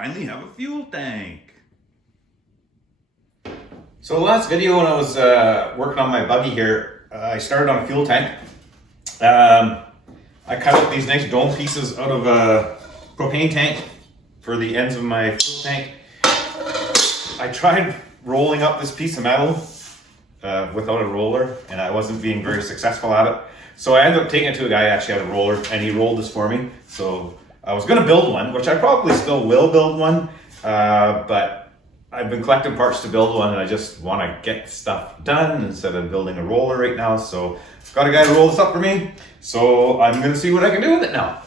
finally have a fuel tank. So the last video when I was working on my buggy here, I started on a fuel tank. I cut out these nice dome pieces out of a propane tank for the ends of my fuel tank. I tried rolling up this piece of metal without a roller, and I wasn't being very successful at it. So I ended up taking it to a guy who actually had a roller, and he rolled this for me. So I was going to build one, which I probably still will build one, but I've been collecting parts to build one, and I just want to get stuff done instead of building a roller right now. So I've got a guy to roll this up for me, so I'm going to see what I can do with it now.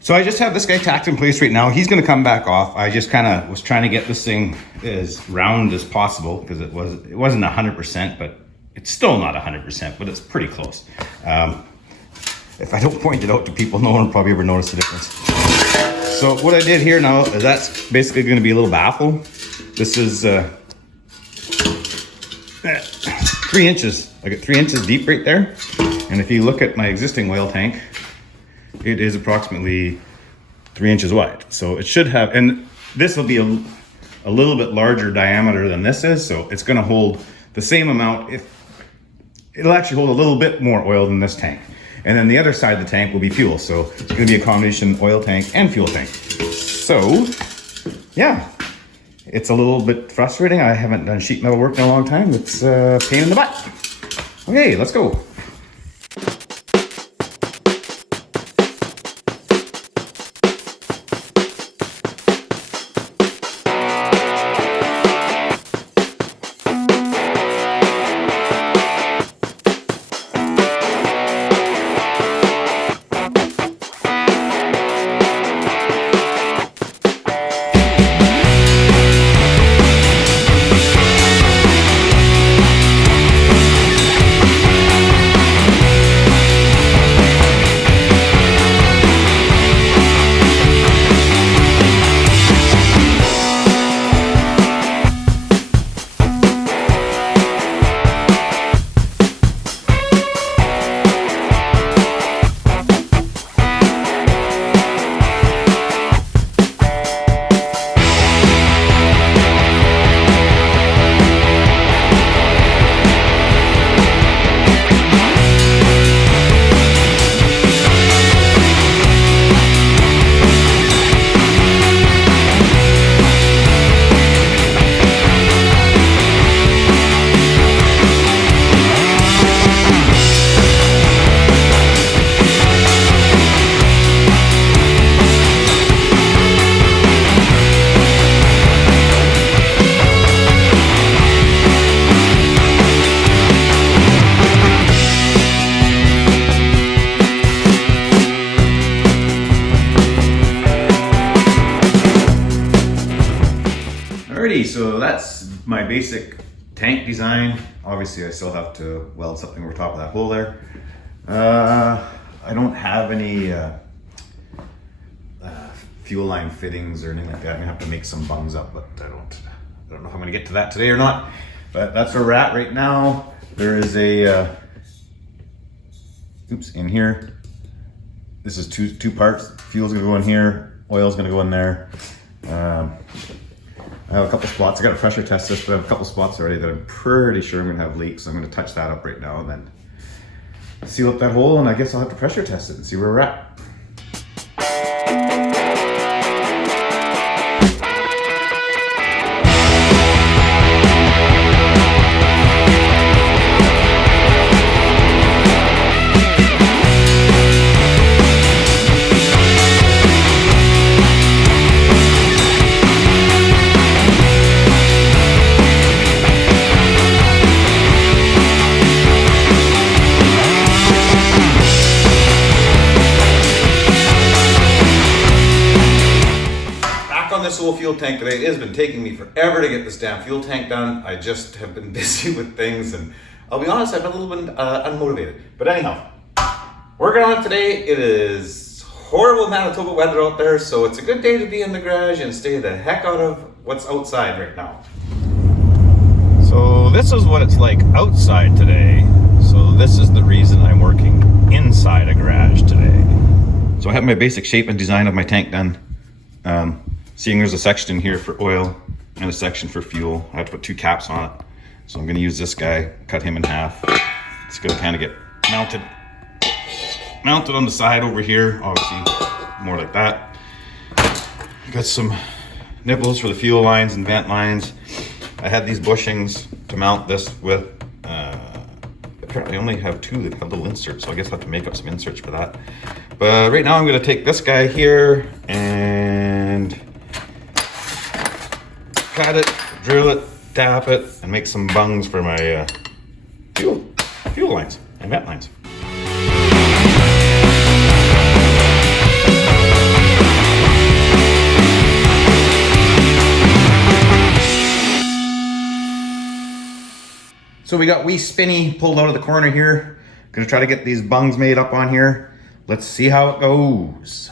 So I just have this guy tacked in place right now. He's gonna come back off. I just kind of was trying to get this thing as round as possible because it wasn't 100%, but it's still not 100%, but it's pretty close. If I don't point it out to people, no one will probably ever notice the difference. So what I did here now is that's basically gonna be a little baffle. This is 3 inches. I got 3 inches deep right there. And if you look at my existing oil tank, it is approximately 3 inches wide. So it should have, and this will be a little bit larger diameter than this is. So it's gonna hold the same amount. It'll actually hold a little bit more oil than this tank. And then the other side of the tank will be fuel. So it's gonna be a combination oil tank and fuel tank. So yeah, it's a little bit frustrating. I haven't done sheet metal work in a long time. It's a pain in the butt. Okay, let's go. So that's my basic tank design. Obviously I still have to weld something over top of that hole there. I don't have any fuel line fittings or anything like that. I'm gonna have to make some bungs up, but I don't know if I'm gonna get to that today or not. But that's where we're at right now. There is a, oops, in here. This is two parts. Fuel's gonna go in here, oil's gonna go in there. I have a couple spots. I got to pressure test this, but I have a couple spots already that I'm pretty sure I'm gonna have leaks. So I'm gonna touch that up right now and then seal up that hole, and I guess I'll have to pressure test it and see where we're at. This little fuel tank today. It has been taking me forever to get this damn fuel tank done. I just have been busy with things, and I'll be honest, I've been a little bit unmotivated. But anyhow, working on it today. It is horrible Manitoba weather out there, so it's a good day to be in the garage and stay the heck out of what's outside right now. So this is what it's like outside today. So this is the reason I'm working inside a garage today. So I have my basic shape and design of my tank done. Seeing there's a section in here for oil and a section for fuel, I have to put two caps on it. So I'm gonna use this guy, cut him in half. It's gonna kind of get mounted on the side over here, obviously more like that. Got some nipples for the fuel lines and vent lines. I had these bushings to mount this with. Apparently I only have two that have little inserts, so I guess I'll have to make up some inserts for that. But right now I'm gonna take this guy here and cut it, drill it, tap it, and make some bungs for my fuel lines and vent lines. So we got wee Spinny pulled out of the corner here. Gonna try to get these bungs made up on here. Let's see how it goes.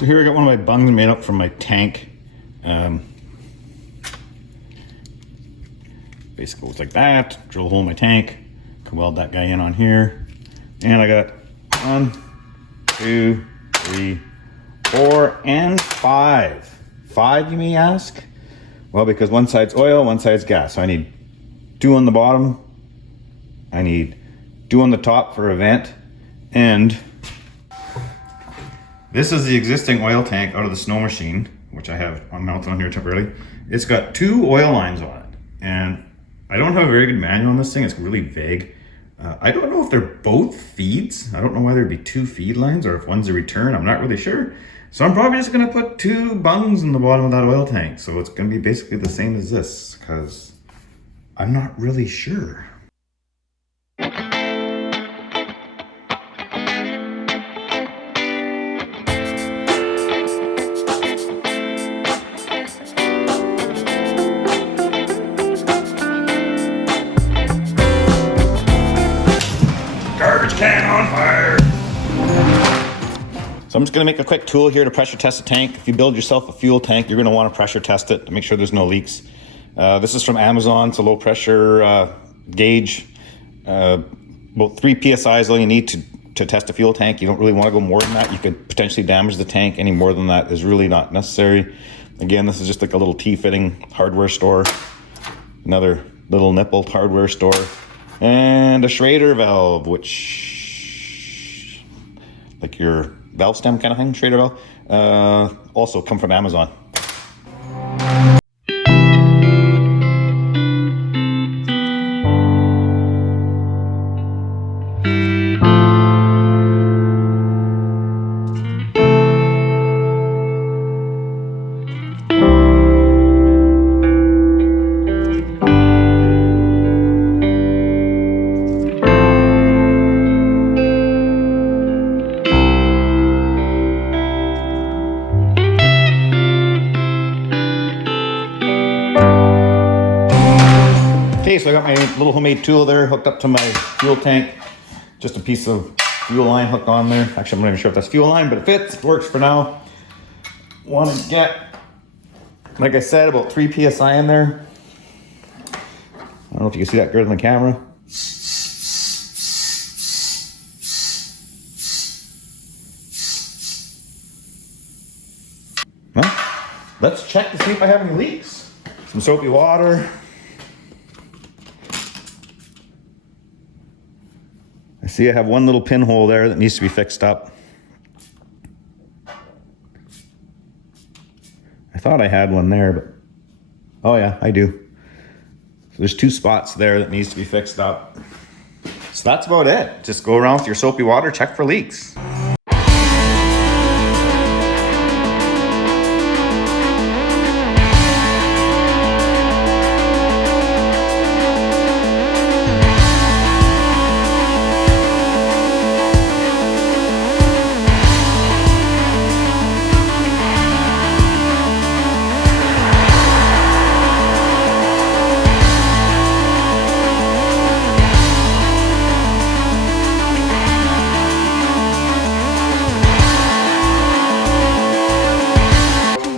So here I got one of my bungs made up from my tank. Basically looks like that. Drill a hole in my tank. Can weld that guy in on here. And I got 1, 2, 3, 4, and 5. 5, you may ask? Well, because one side's oil, one side's gas. So I need 2 on the bottom. I need 2 on the top for a vent. And this is the existing oil tank out of the snow machine, which I have mounted on here temporarily. It's got 2 oil lines on it. And I don't have a very good manual on this thing. It's really vague. I don't know if they're both feeds. I don't know why there'd be 2 feed lines or if one's a return. I'm not really sure. So I'm probably just gonna put 2 bungs in the bottom of that oil tank. So it's gonna be basically the same as this, because I'm not really sure. I'm just gonna make a quick tool here to pressure test the tank. If you build yourself a fuel tank, you're gonna wanna pressure test it to make sure there's no leaks. This is from Amazon. It's a low pressure gauge. About 3 PSI is all you need to test a fuel tank. You don't really wanna go more than that. You could potentially damage the tank. Any more than that is really not necessary. Again, this is just like a little T-fitting hardware store. Another little nipple hardware store. And a Schrader valve, which, like your valve stem kind of thing, Schrader valve, also come from Amazon. Okay, so I got my little homemade tool there hooked up to my fuel tank. Just a piece of fuel line hooked on there. Actually, I'm not even sure if that's fuel line, but it fits, it works for now. Want to get, like I said, about 3 PSI in there. I don't know if you can see that good on the camera. Well, let's check to see if I have any leaks. Some soapy water. I see I have one little pinhole there that needs to be fixed up. I thought I had one there, but oh yeah, I do. So there's 2 spots there that needs to be fixed up. So that's about it. Just go around with your soapy water, check for leaks.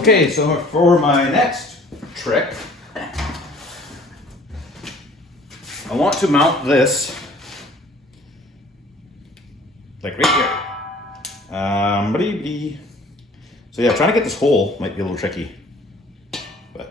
Okay, so for my next trick, I want to mount this like right here. So yeah, trying to get this hole might be a little tricky. But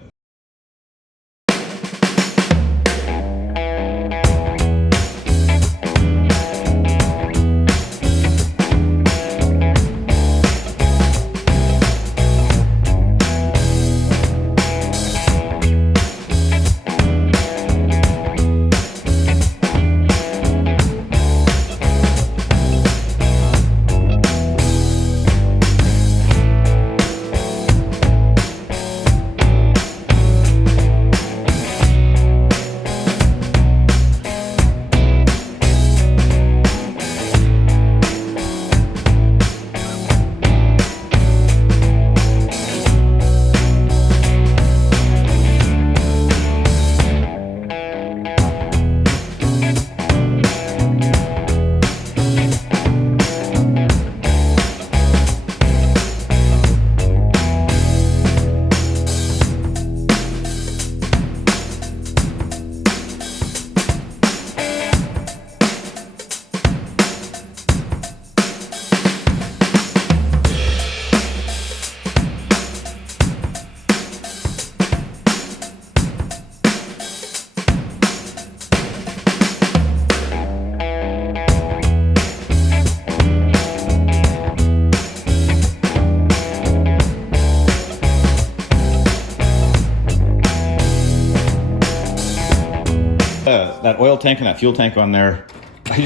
that oil tank and that fuel tank on there, I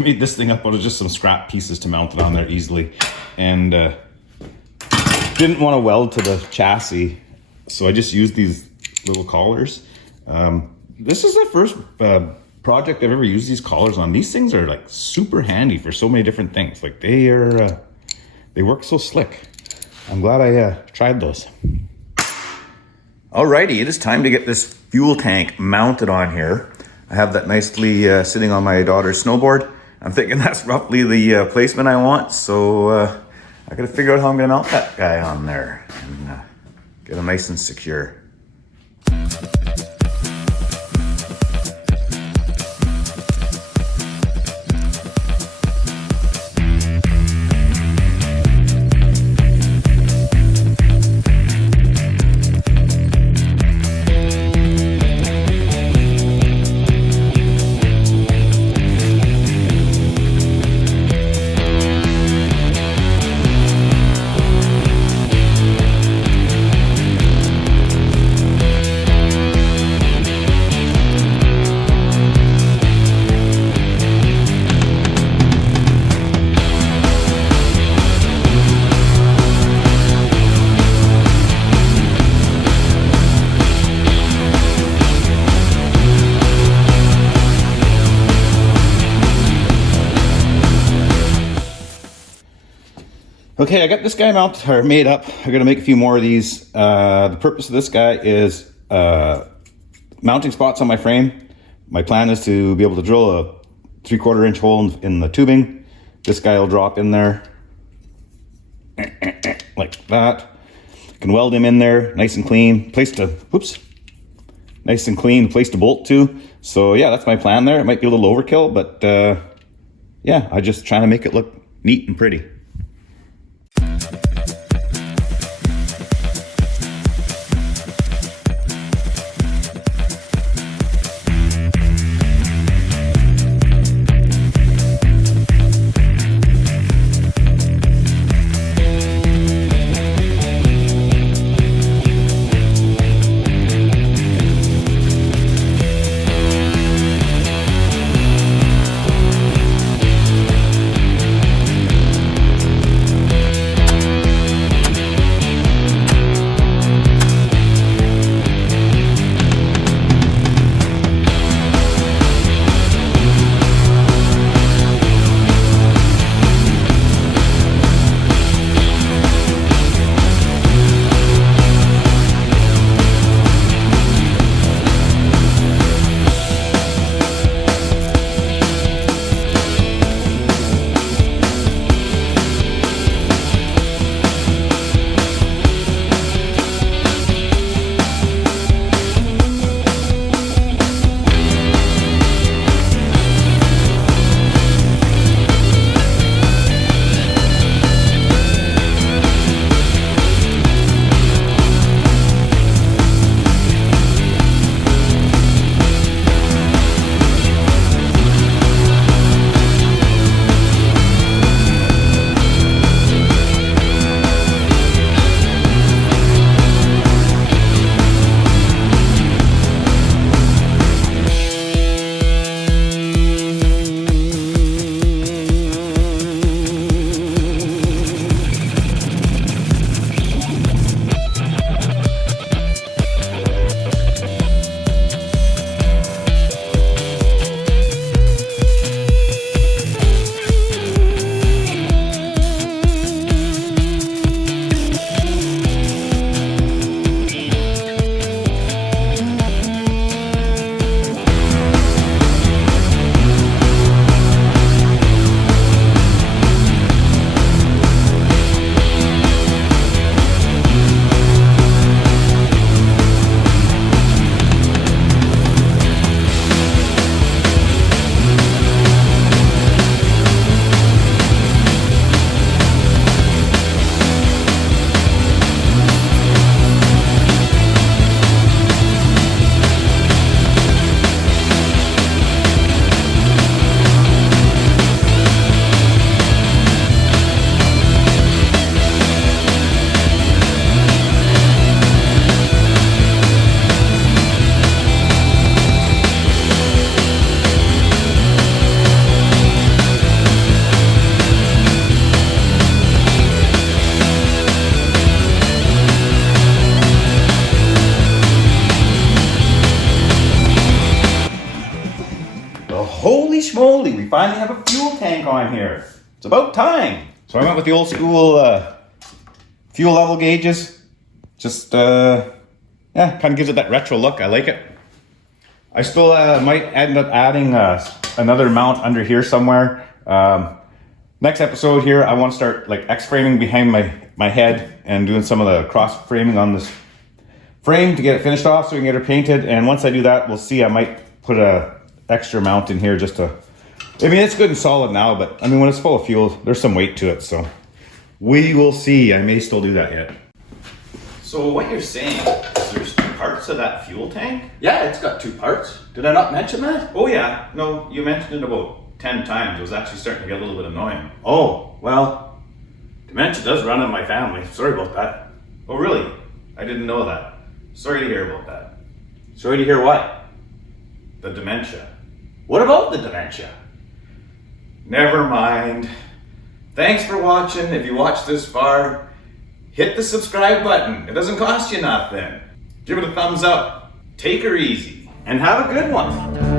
made this thing up out of just some scrap pieces to mount it on there easily, and didn't want to weld to the chassis, so I just used these little collars. This is the first project I've ever used these collars on. These things are like super handy for so many different things. Like they work so slick. I'm glad I tried those. Alrighty, it is time to get this fuel tank mounted on here. I have that nicely sitting on my daughter's snowboard. I'm thinking that's roughly the placement I want, so I gotta figure out how I'm gonna mount that guy on there and get him nice and secure. Okay, I got this guy mounted or made up. I'm gonna make a few more of these. The purpose of this guy is mounting spots on my frame. My plan is to be able to drill a 3/4 inch hole in the tubing. This guy will drop in there like that. Can weld him in there, nice and clean. Place to, nice and clean place to bolt to. So yeah, that's my plan there. It might be a little overkill, but yeah, I just trying to make it look neat and pretty. Holy schmoly, we finally have a fuel tank on here. It's about time. So I went with the old school fuel level gauges. Just, yeah, kind of gives it that retro look. I like it. I still might end up adding another mount under here somewhere. Next episode here, I want to start like X-framing behind my head and doing some of the cross framing on this frame to get it finished off so we can get her painted. And once I do that, we'll see, I might put a extra mount in here just to, I mean, it's good and solid now, but I mean, when it's full of fuel, there's some weight to it. So we will see. I may still do that yet. So what you're saying is there's two parts of that fuel tank? Yeah, it's got 2 parts. Did I not mention that? Oh yeah, no, you mentioned it about 10 times. It was actually starting to get a little bit annoying. Oh, well, dementia does run in my family. Sorry about that. Oh really? I didn't know that. Sorry to hear about that. Sorry to hear what? The dementia. What about the dementia? Never mind. Thanks for watching. If you watched this far, hit the subscribe button. It doesn't cost you nothing. Give it a thumbs up. Take her easy. And have a good one.